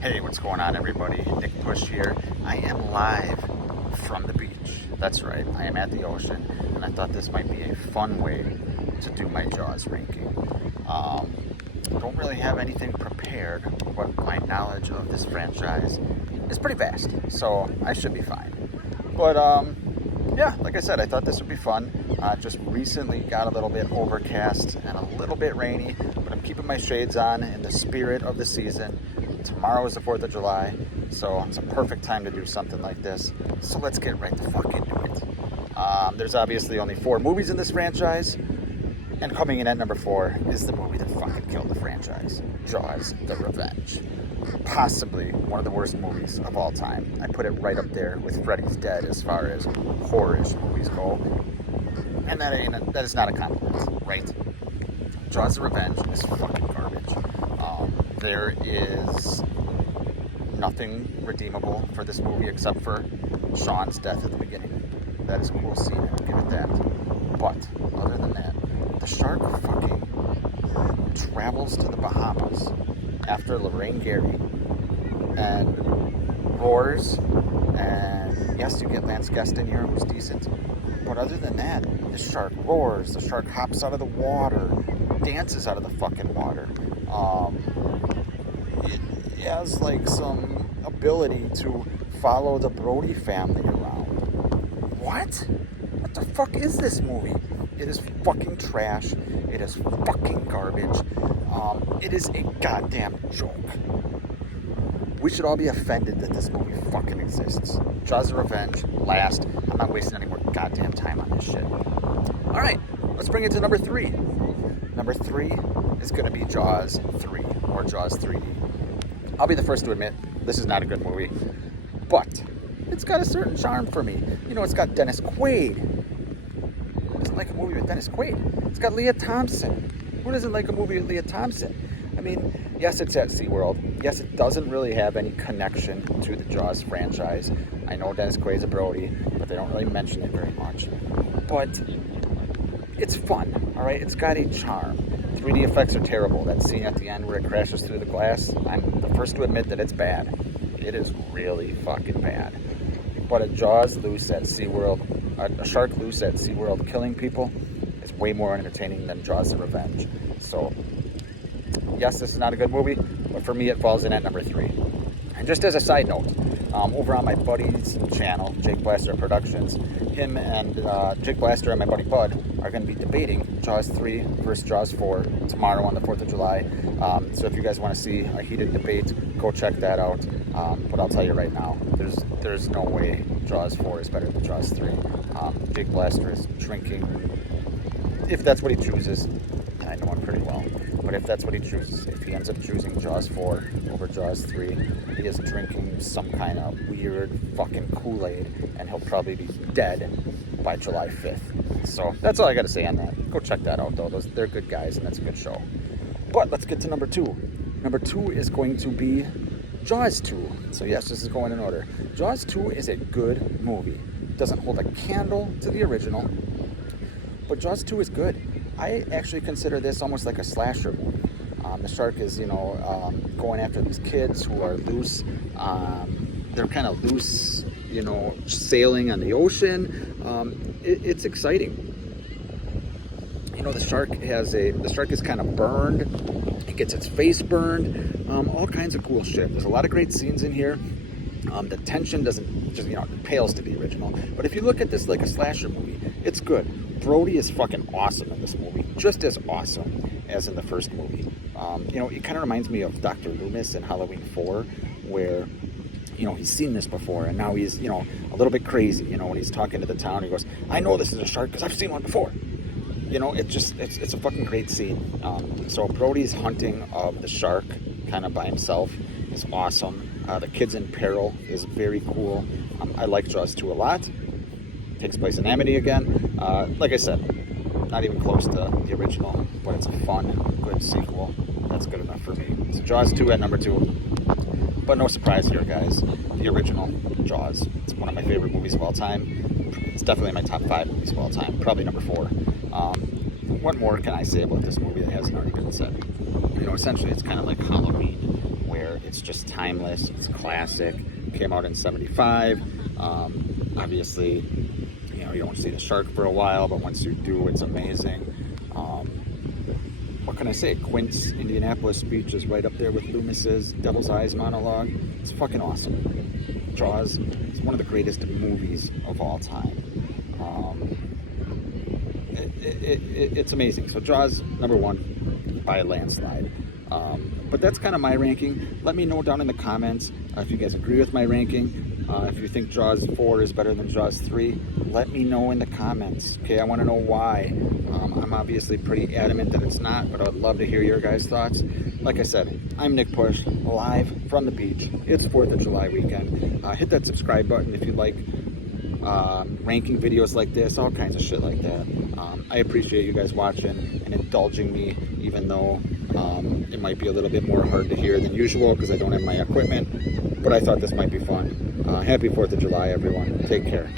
Hey, what's going on, everybody? Nick Push here. I am live from the beach. That's right, I am at the ocean, and I thought this might be a fun way to do my Jaws ranking. Don't really have anything prepared, but my knowledge of this franchise is pretty vast, so I should be fine. But yeah, like I said, I thought this would be fun. Just recently got a little bit overcast and a little bit rainy, but I'm keeping my shades on in the spirit of the season. Tomorrow is the 4th of July, so it's a perfect time to do something like this. So let's get right the fuck into it. There's obviously only 4 movies in this franchise, and coming in at number 4 is the movie that fucking killed the franchise, Jaws: The Revenge. Possibly one of the worst movies of all time. I put it right up there with Freddy's Dead as far as horror-ish movies go. And that is not a compliment, right? Jaws: The Revenge is fucking garbage. There is nothing redeemable for this movie except for Sean's death at the beginning. That is a cool scene, I'll give it that. But other than that, the shark fucking travels to the Bahamas after Lorraine Gary and roars, and yes, you get Lance Guest in here, who's decent. But other than that, the shark roars, the shark hops out of the water, dances out of the fucking water. It has like some ability to follow the Brody family around. What? What the fuck is this movie? It is fucking trash. It is fucking garbage. It is a goddamn joke. We should all be offended that this movie fucking exists. Jaws: The Revenge, last. I'm not wasting any more goddamn time on this shit. Alright, let's bring it to number 3. Number 3 is going to be Jaws 3, or Jaws 3D. I'll be the first to admit, this is not a good movie, but it's got a certain charm for me. You know, it's got Dennis Quaid. Who doesn't like a movie with Dennis Quaid? It's got Leah Thompson. Who doesn't like a movie with Leah Thompson? I mean, yes, it's at SeaWorld. Yes, it doesn't really have any connection to the Jaws franchise. I know Dennis Quaid's a Brody, but they don't really mention it very much. But it's fun, all right? It's got a charm. 3D effects are terrible. That scene at the end where it crashes through the glass, I'm the first to admit that it's bad. It is really fucking bad. But a Jaws loose at SeaWorld, a shark loose at SeaWorld killing people is way more entertaining than Jaws: The Revenge. So, yes, this is not a good movie, but for me it falls in at number 3. And just as a side note, over on my buddy's channel, Jake Blaster Productions, him and Jake Blaster and my buddy Bud are going to be debating Jaws 3 versus Jaws 4 tomorrow on the 4th of July. So if you guys want to see a heated debate, go check that out. But I'll tell you right now, there's no way Jaws 4 is better than Jaws 3. Jake Blaster is drinking, if that's what he chooses. I know him pretty well. But if that's what he chooses, if he ends up choosing Jaws 4 over Jaws 3, he is drinking some kind of weird fucking Kool-Aid, and he'll probably be dead by July 5th. So that's all I got to say on that. Go check that out, though. They're good guys, and that's a good show. But let's get to number 2. Number 2 is going to be Jaws 2. So yes, this is going in order. Jaws 2 is a good movie. It doesn't hold a candle to the original, but Jaws 2 is good. I actually consider this almost like a slasher movie. The shark is, going after these kids who are loose. They're kind of loose, sailing on the ocean. It's exciting. The shark is kind of burned. It gets its face burned. All kinds of cool shit. There's a lot of great scenes in here. The tension doesn't just, it pales to the original. But if you look at this like a slasher movie, it's good. Brody is fucking awesome in this movie, just as awesome as in the first movie. It kind of reminds me of Dr. Loomis in Halloween 4, where, he's seen this before, and now he's, a little bit crazy. When he's talking to the town, he goes, I know this is a shark because I've seen one before. It's a fucking great scene. So Brody's hunting of the shark kind of by himself is awesome. The Kids in Peril is very cool. I like Jaws 2 a lot. Takes place in Amity again. Like I said, not even close to the original, but it's a fun, good sequel. That's good enough for me. So Jaws 2 at number 2. But no surprise here, guys. The original Jaws. It's one of my favorite movies of all time. It's definitely my top 5 movies of all time. Probably number 4. What more can I say about this movie that hasn't already been said? Essentially it's kind of like Halloween, where it's just timeless. It's classic. Came out in '75. Obviously, you know, you don't see the shark for a while, but once you do, it's amazing. What can I say? Quint's Indianapolis speech is right up there with Loomis's Devil's Eyes monologue. It's fucking awesome. Jaws is one of the greatest movies of all time. It's amazing. So Jaws, number one, by a landslide. But that's kind of my ranking. Let me know down in the comments if you guys agree with my ranking. If you think Jaws 4 is better than Jaws 3, let me know in the comments. Okay, I want to know why. I'm obviously pretty adamant that it's not, but I would love to hear your guys' thoughts. Like I said, I'm Nick Push, live from the beach. It's 4th of July weekend. Hit that subscribe button if you like ranking videos like this, all kinds of shit like that. I appreciate you guys watching and indulging me, even though it might be a little bit more hard to hear than usual because I don't have my equipment, but I thought this might be fun. Happy 4th of July, everyone. Take care.